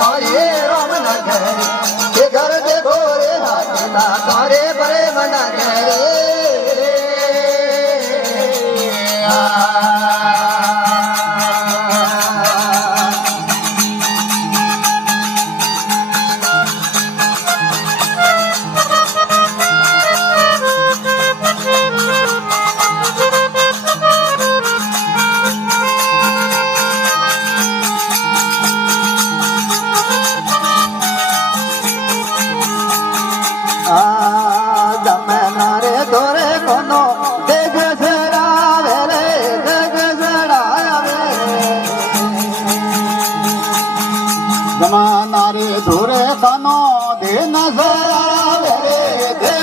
तोरे राम नगर के घर देखो रे हाथीला तोरे बड़े मनगर जमाना रे धोरे खानो दे नजर आवे रे दे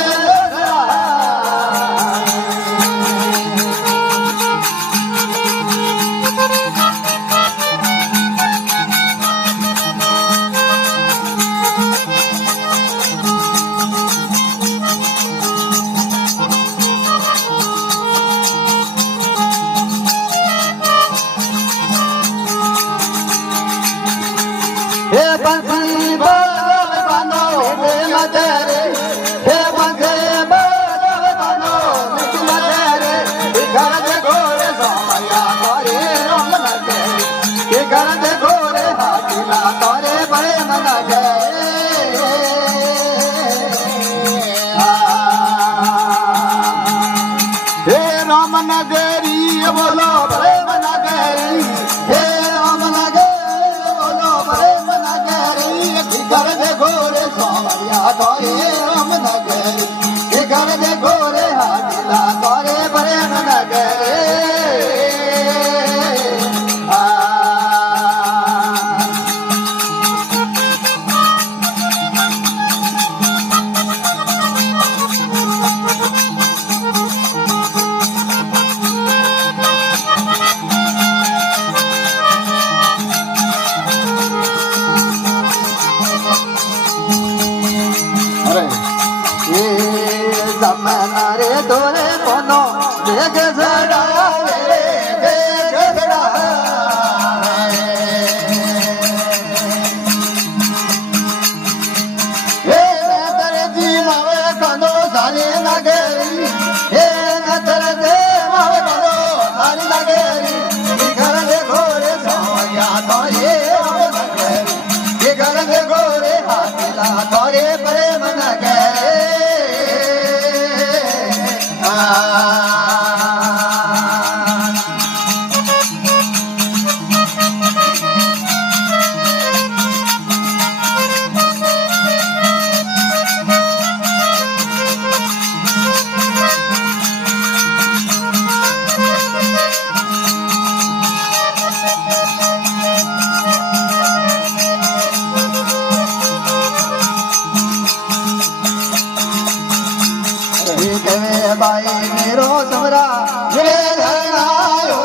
हे बंसी बोल बनो हे मदरे हे बंसी बोल बनो हे मदरे घर दे घोड़े सोया तोरे राम नगे के घर दे घोड़े हाथीला तोरे बड़े मनगे हे राम नगरी बोलो बड़े मनगरी हे राम नगरी घर दे घोड़े सोया तोरे राम नगर के घर दे घोड़े हाथीला तोरे बड़े नगर जमाना रे तोरे कोनो देख जड़ा रे देख जड़ा हे तेरे जी मावे कनो सारे नगरी हे तेरे दे मावे कनो सारी नगरी घर दे घोड़े सोया तोरे नगरी घर दे घोड़े हाथीला तोरे प्रेम नगरी बाई मेरो समरा मेरे धरना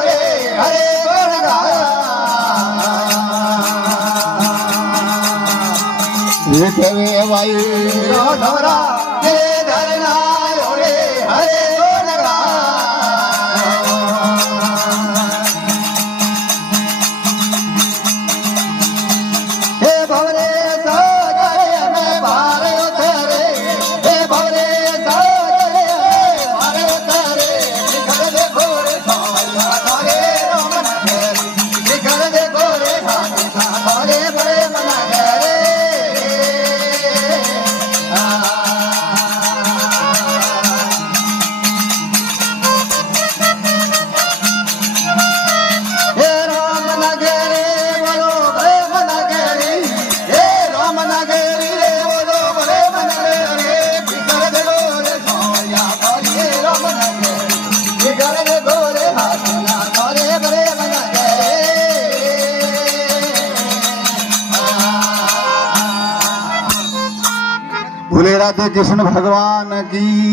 रे हरे वर्गा ये कहे बाई मेरो समरा मेरे धरना रे हरे वर्गा हे भवरे सागरे में बाहर उतरे हे भवरे भोले राधे कृष्ण भगवान की।